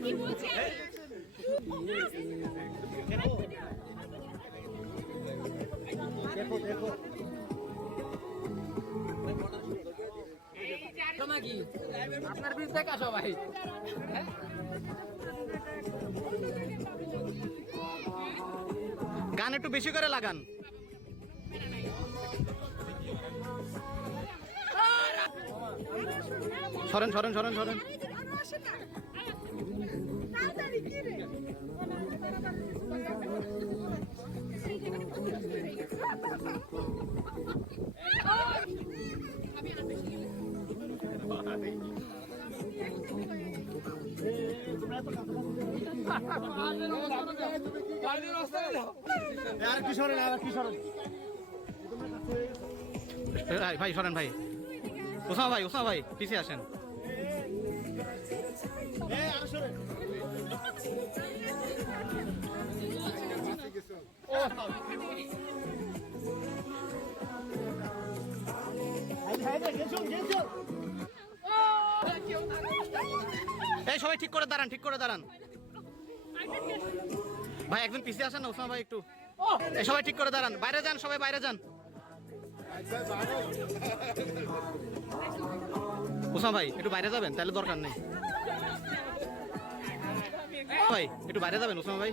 কি বলছি নাকি আপনার বিরুদ্ধে কাজ সবাই গান একটু বেশি করে লাগান। সরেন সরেন সরেন সরেন। আর কি। সরেন আর কি সরেন? ভাই ভাই সরেন ভাই। ওসামা ভাই ওসামা ভাই পিছিয়ে আসেন। এই, সবাই ঠিক করে দাঁড়ান, ঠিক করে দাঁড়ান। ভাই, একজন পিছিয়ে আসেন না ওসামা ভাই একটু। এই, সবাই ঠিক করে দাঁড়ান। বাইরে যান, সবাই বাইরে যান। ওসামা ভাই, একটু বাইরে যাবেন, তাহলে দরকার নেই। ভাই, একটু বাইরে যাবেন ওসামা ভাই।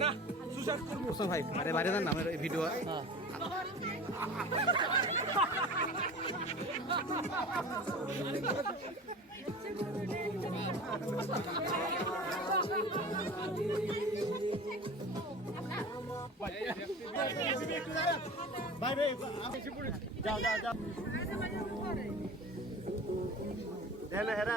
না হয়ে যাবে ওসামা ভাই বাইরে বাইরে যান না আমার ভিডিও। ভাই ভাই যাও যাও যাও। হেরা।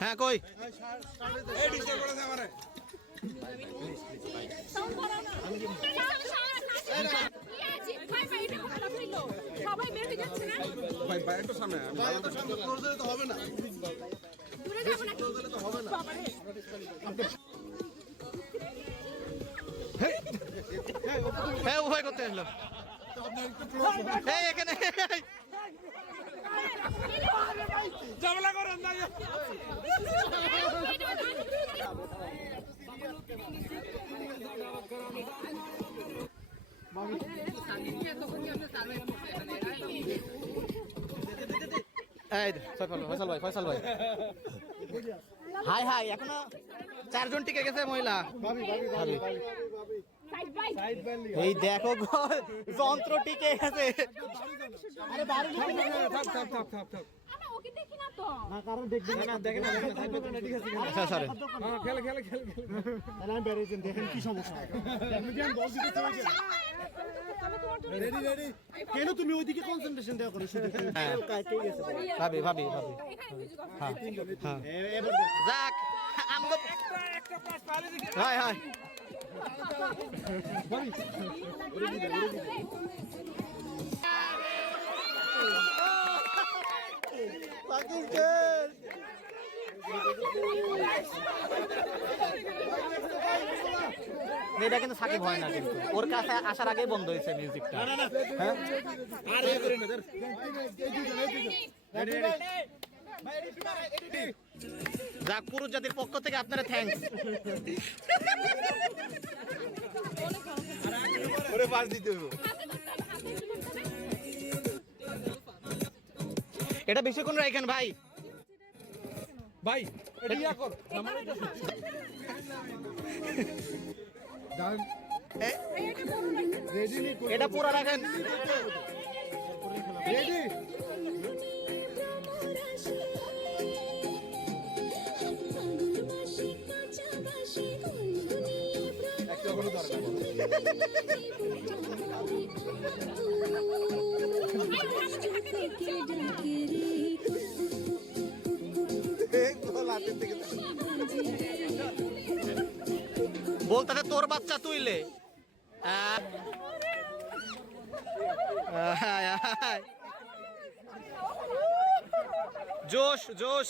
হ্যাঁ কই? বের হয়ে না হবে হবে হ্যাঁ উভয় করতে আসলো এখানে। এই ফয়সাল ভাই ফয়সাল ভাই ফয়সাল ভাই। হাই হাই এখনও চারজন টিকে গেছে মহিলা। ভাবি সাইড বাই এই দেখো গো, যন্ত্র টিকে গেছে। আমরা ওকে দেখি না তো। না কারণ দেখবেন না। দেখেন না দেখেন থাকবে তো না ঠিক আছে আচ্ছা সরি খেলে খেলে খেলে তাহলে আমি বেরিয়েছেন দেখেন কি সমস্যা। দেখেন বল দিতে চলে যান আমি তোমার রেডি রেডি। কেন তুমি ওইদিকে কনসেন্ট্রেশন দেওয়া করো? শুধু হ্যাঁ। ভাবি ভাবি ভাবি। হ্যাঁ। হ্যাঁ। যাক এটা কিন্তু সাকিব হয় না কিন্তু ওর কাছে আসার আগেই বন্ধ হয়েছে মিউজিকটা হ্যাঁ যাক পুরুষ জাতির পক্ষ থেকে আপনারা থ্যাঙ্কস অনেক বাস দিতে। এটা বেশিক্ষণ রাখেন ভাই। ভাই এটা পুরো রাখেন। রেডি বলতে তোর বাচ্চা তুইলে। জোশ জোশ।